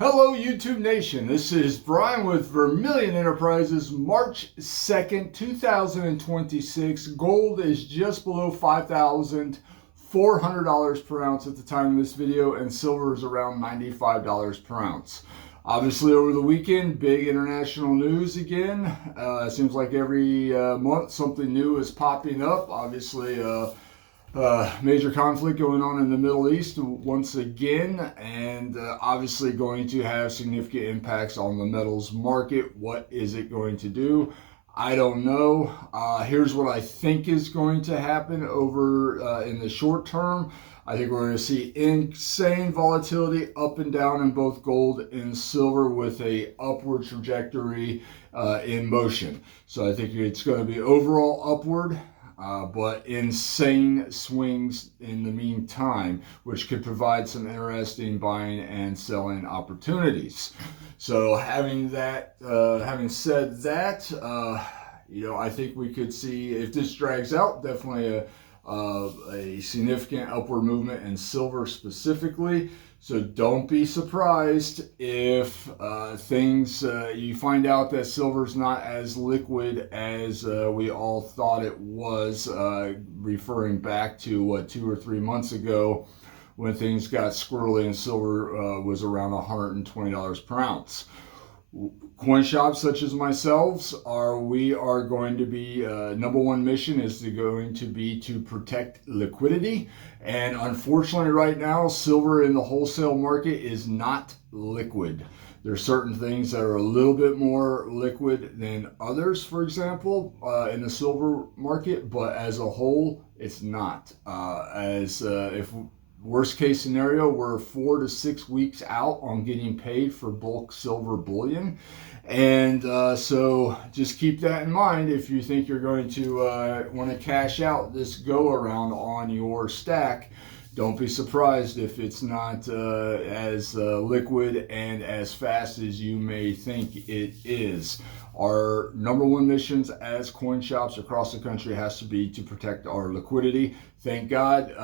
Hello YouTube Nation, this is Brian with Vermillion Enterprises, March 2nd, 2026. Gold is just below $5,400 per ounce at the time of this video, and silver is around $95 per ounce. Obviously over the weekend, big international news again. It seems like every month something new is popping up. Obviously, major conflict going on in the Middle East once again, and obviously going to have significant impacts on the metals market. What is it going to do? I don't know. Here's what I think is going to happen over in the short term. I think we're going to see insane volatility up and down in both gold and silver with a upward trajectory in motion. So I think it's going to be overall upward. But insane swings in the meantime, which could provide some interesting buying and selling opportunities. So having said that, I think we could see, if this drags out, definitely a significant upward movement in silver specifically. So don't be surprised if you find out that silver's not as liquid as we all thought it was, referring back to 2 or 3 months ago when things got squirrely and silver was around $120 per ounce. Coin shops such as myself we are going to be, number one mission is going to be to protect liquidity. And unfortunately right now, silver in the wholesale market is not liquid. There are certain things that are a little bit more liquid than others, for example, in the silver market, but as a whole, it's not. If worst case scenario, we're 4 to 6 weeks out on getting paid for bulk silver bullion. And so just keep that in mind if you think you're going to want to cash out this go around on your stack. Don't be surprised if it's not as liquid and as fast as you may think it is. Our number one missions as coin shops across the country has to be to protect our liquidity. Thank God.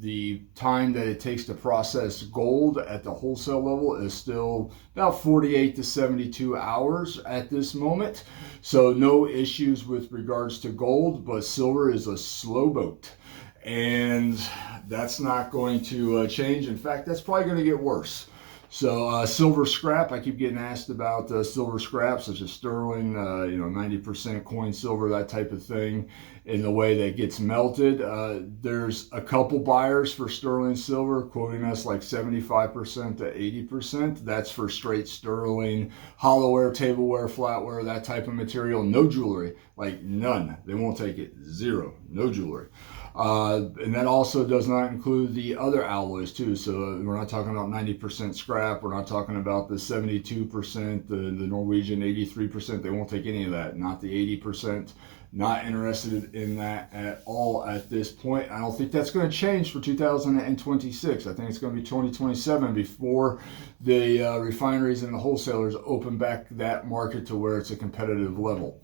The time that it takes to process gold at the wholesale level is still about 48 to 72 hours at this moment. So no issues with regards to gold, but silver is a slow boat. And that's not going to change. In fact, that's probably going to get worse. So silver scrap, I keep getting asked about silver scrap, such as sterling, 90% coin silver, that type of thing, in the way that gets melted. There's a couple buyers for sterling silver quoting us like 75% to 80%. That's for straight sterling, hollowware, tableware, flatware, that type of material. No jewelry, like none. They won't take it. Zero. No jewelry. And that also does not include the other alloys too. So we're not talking about 90% scrap. We're not talking about the 72%, the Norwegian 83%. They won't take any of that. Not the 80%. Not interested in that at all at this point. I don't think that's going to change for 2026. I think it's going to be 2027 before the refineries and the wholesalers open back that market to where it's a competitive level.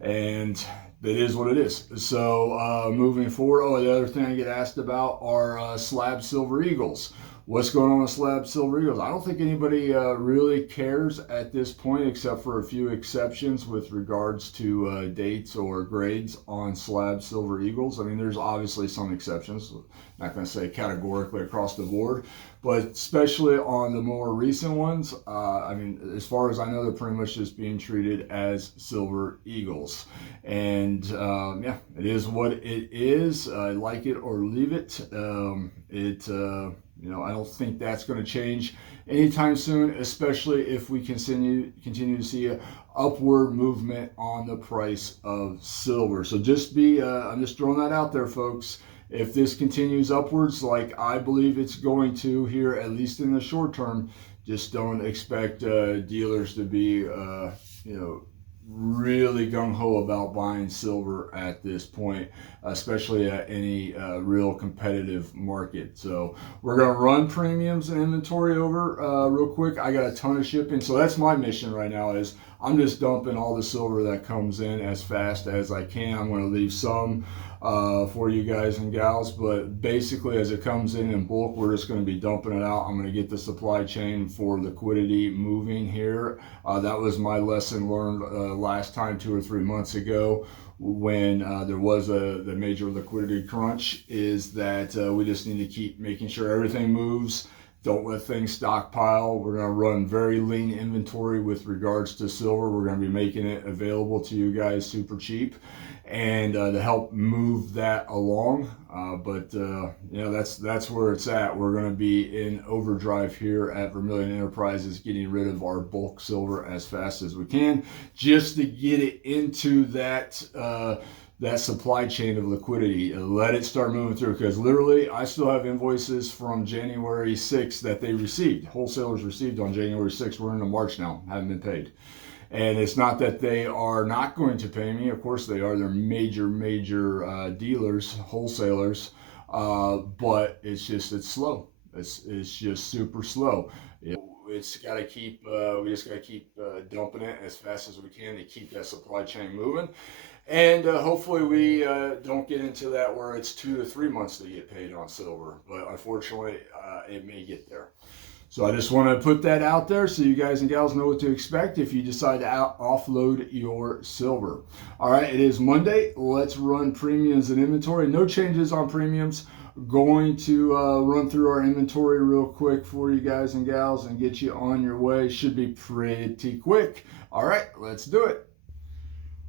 And it is what it is. So moving forward, the other thing I get asked about are slab silver eagles. What's going on with slab silver eagles? I don't think anybody really cares at this point, except for a few exceptions with regards to dates or grades on slab silver eagles. I mean, there's obviously some exceptions. I'm not going to say categorically across the board, but especially on the more recent ones, as far as I know, they're pretty much just being treated as silver eagles. And it is what it is. Like it or leave it. I don't think that's going to change anytime soon, especially if we continue to see an upward movement on the price of silver. So I'm just throwing that out there, folks. If this continues upwards, like I believe it's going to here, at least in the short term, just don't expect dealers to be, really gung-ho about buying silver at this point, especially at any real competitive market. So we're going to run premiums and inventory over real quick. I got a ton of shipping, so that's my mission right now. Is I'm just dumping all the silver that comes in as fast as I can. I'm going to leave some for you guys and gals. But basically, as it comes in bulk, we're just going to be dumping it out. I'm going to get the supply chain for Liquidity moving here. That was my lesson learned last time 2 or 3 months ago, when there was the major liquidity crunch, is that we just need to keep making sure everything moves. Don't let things stockpile. We're going to run very lean inventory with regards to silver. We're going to be making it available to you guys super cheap, and to help move that along. That's where it's at. We're going to be in overdrive here at Vermillion Enterprises, getting rid of our bulk silver as fast as we can, just to get it into that supply chain of liquidity. Let it start moving through, because literally I still have invoices from January 6th that they received. Wholesalers received on January 6th. We're into March now, haven't been paid. And it's not that they are not going to pay me. Of course they are. They're major dealers, wholesalers. But it's slow. It's just super slow. It's got to keep. We just got to keep dumping it as fast as we can to keep that supply chain moving. And hopefully we don't get into that where it's 2 to 3 months to get paid on silver. But unfortunately, it may get there. So I just want to put that out there so you guys and gals know what to expect if you decide to offload your silver. All right, it is Monday. Let's run premiums and inventory. No changes on premiums. Going to run through our inventory real quick for you guys and gals and get you on your way. Should be pretty quick. All right, let's do it.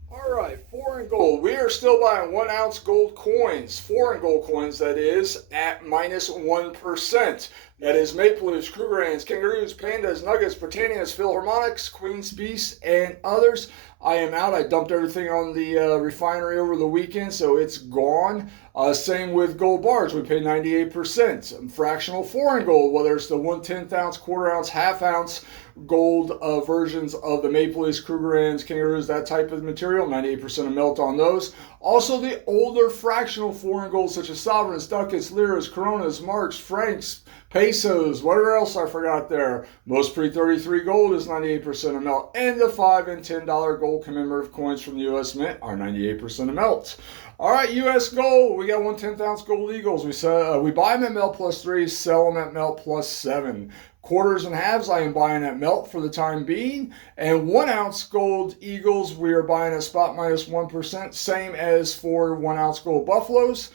All right, foreign gold. We are still buying 1 ounce gold coins, foreign gold coins, that is, at -1%. That is Maple Leafs, Krugerrands, Kangaroos, Pandas, Nuggets, Britannias, Philharmonics, Queen's Peace, and others. I am out. I dumped everything on the refinery over the weekend, so it's gone. Same with gold bars. We pay 98%. Fractional foreign gold, whether it's the 1/10 ounce, quarter ounce, half ounce gold versions of the Maple Leafs, Krugerrands, Kangaroos, that type of material, 98% of melt on those. Also the older fractional foreign gold, such as sovereigns, ducats, liras, coronas, marks, francs, pesos, whatever else I forgot there. Most pre-33 gold is 98% of melt. And the $5 and $10 gold commemorative coins from the U.S. Mint are 98% of melt. All right, U.S. gold. We got 1/10 ounce gold eagles. We buy them at melt +3, sell them at melt +7. Quarters and halves I am buying at melt for the time being. And 1 ounce gold eagles we are buying at spot -1%. Same as for 1 ounce gold buffaloes.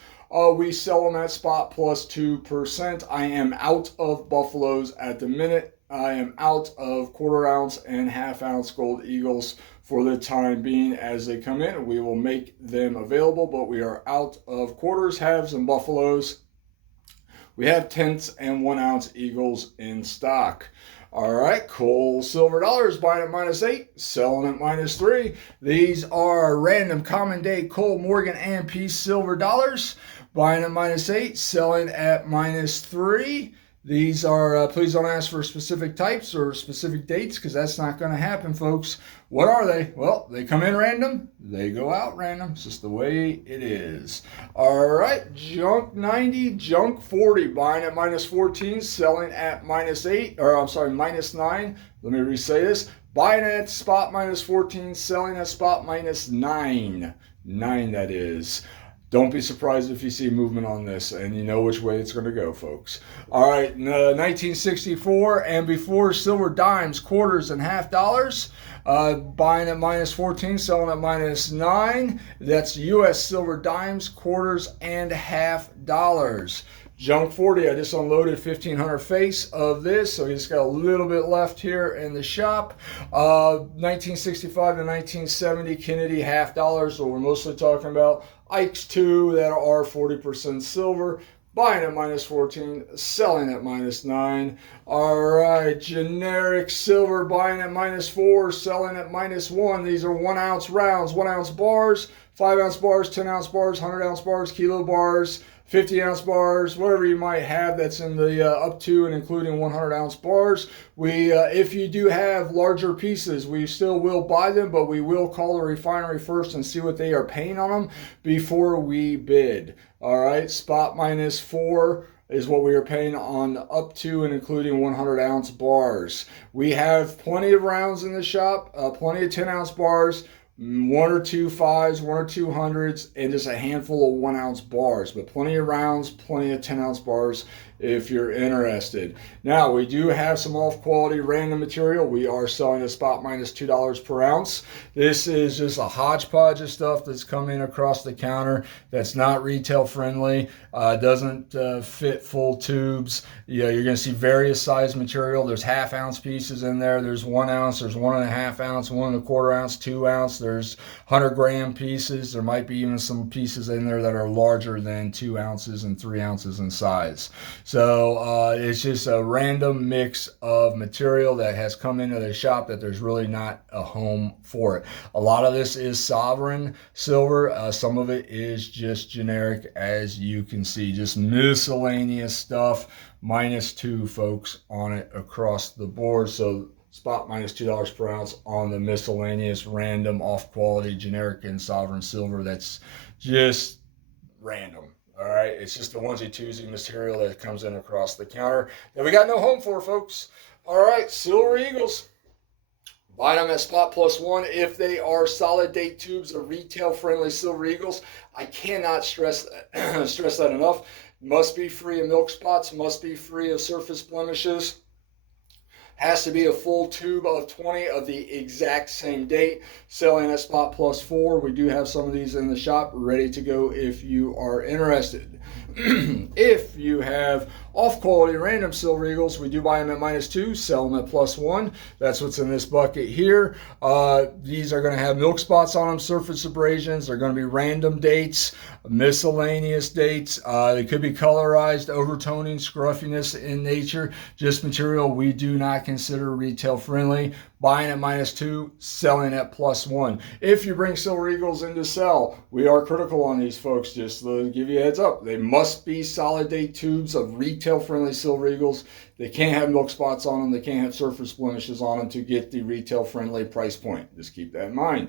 We sell them at spot +2%. I am out of buffaloes at the minute. I am out of quarter ounce and half ounce gold eagles for the time being. As they come in, we will make them available, but we are out of quarters, halves, and buffaloes. We have 10ths and 1 ounce eagles in stock. All right, coal, silver, dollars, buying at -8, selling at -3. These are random common day coal, Morgan, and Peace silver dollars, buying at -8, selling at -3. These are, please don't ask for specific types or specific dates, because that's not going to happen, folks. What are they? Well, they come in random, they go out random. It's just the way it is. All right, junk 90, junk 40, buying at -14, selling at -9. Let me re-say this. Buying at spot -14, selling at spot -9. 9, that is. Don't be surprised if you see movement on this, and you know which way it's going to go, folks. All right, 1964 and before, silver dimes, quarters, and half dollars. Buying at -14, selling at -9. That's U.S. silver dimes, quarters, and half dollars. Junk 40, I just unloaded 1,500 face of this, so we just got a little bit left here in the shop. 1965 to 1970, Kennedy half dollars, so we're mostly talking about Ikes 2 that are 40% silver, buying at -14, selling at -9. All right, generic silver, buying at -4, selling at -1. These are 1 ounce rounds, 1 ounce bars, 5 ounce bars, 10 ounce bars, 100 ounce bars, kilo bars, 50 ounce bars, whatever you might have that's in the up to and including 100 ounce bars. If you do have larger pieces, we still will buy them, but we will call the refinery first and see what they are paying on them before we bid. All right, spot -4 is what we are paying on up to and including 100 ounce bars. We have plenty of rounds in the shop, plenty of 10 ounce bars. one or two fives, one or two hundreds, and just a handful of 1 ounce bars, but plenty of rounds, plenty of 10 ounce bars if you're interested. Now, we do have some off quality random material. We are selling at spot minus $2 per ounce. This is just a hodgepodge of stuff that's coming across the counter that's not retail friendly, doesn't fit full tubes. You're going to see various size material. There's half ounce pieces in there. There's 1 ounce, there's 1.5 ounce, 1.25 ounce, 2 ounce. There's 100 gram pieces. There might be even some pieces in there that are larger than 2 ounces and 3 ounces in size. So it's just a random mix of material that has come into the shop that there's really not a home for it. A lot of this is sovereign silver. Some of it is just generic, as you can see, just miscellaneous stuff. -2, folks, on it across the board. So spot minus $2 per ounce on the miscellaneous, random, off quality, generic, and sovereign silver. That's just random. All right, it's just the onesie-twosie material that comes in across the counter that we got no home for, folks. All right, Silver Eagles. Buy them at spot +1 if they are solid date tubes of retail-friendly Silver Eagles. I cannot stress that enough. Must be free of milk spots, must be free of surface blemishes. Has to be a full tube of 20 of the exact same date. Selling at spot +4. We do have some of these in the shop ready to go if you are interested. If you have off-quality random Silver Eagles, we do buy them at -2, sell them at +1. That's what's in this bucket here. These are going to have milk spots on them, surface abrasions. They're going to be random dates, miscellaneous dates. They could be colorized, overtoning, scruffiness in nature. Just material we do not consider retail friendly. Buying at -2, selling at +1. If you bring Silver Eagles in to sell, we are critical on these folks. Just to give you a heads up, they must be solid date tubes of retail friendly Silver Eagles. They can't have milk spots on them. They can't have surface blemishes on them to get the retail friendly price point. Just keep that in mind.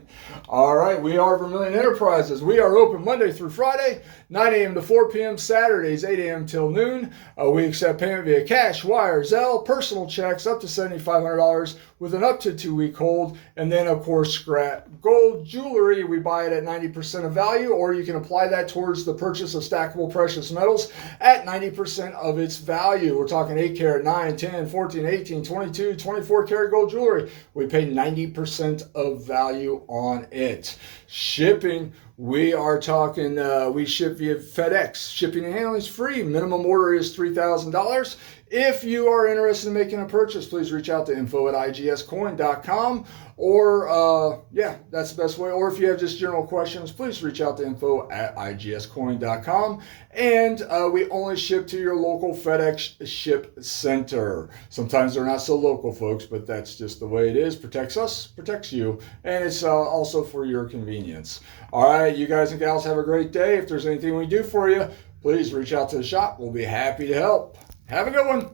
All right, we are Vermillion Enterprises. We are open Monday through Friday, 9 a.m. to 4 p.m. Saturdays, 8 a.m. till noon. We accept payment via cash, wire, Zelle, personal checks up to $7,500 with an up to 2-week hold. And then, of course, scrap gold jewelry. We buy it at 90% of value, or you can apply that towards the purchase of stackable precious metals at 90% of its value. We're talking 8 karat, 9, 10, 14, 18, 22, 24 karat gold jewelry. We pay 90% of value on it. Shipping, we are talking, we ship via FedEx. Shipping and handling is free. Minimum order is $3,000. If you are interested in making a purchase, please reach out to info@igscoin.com, or yeah, that's the best way. Or if you have just general questions, please reach out to info@igscoin.com. And we only ship to your local FedEx ship center. Sometimes they're not so local, folks, but that's just the way it is. Protects us, protects you, and it's also for your convenience. All right, you guys and gals have a great day. If there's anything we do for you, please reach out to the shop. We'll be happy to help. Have a good one.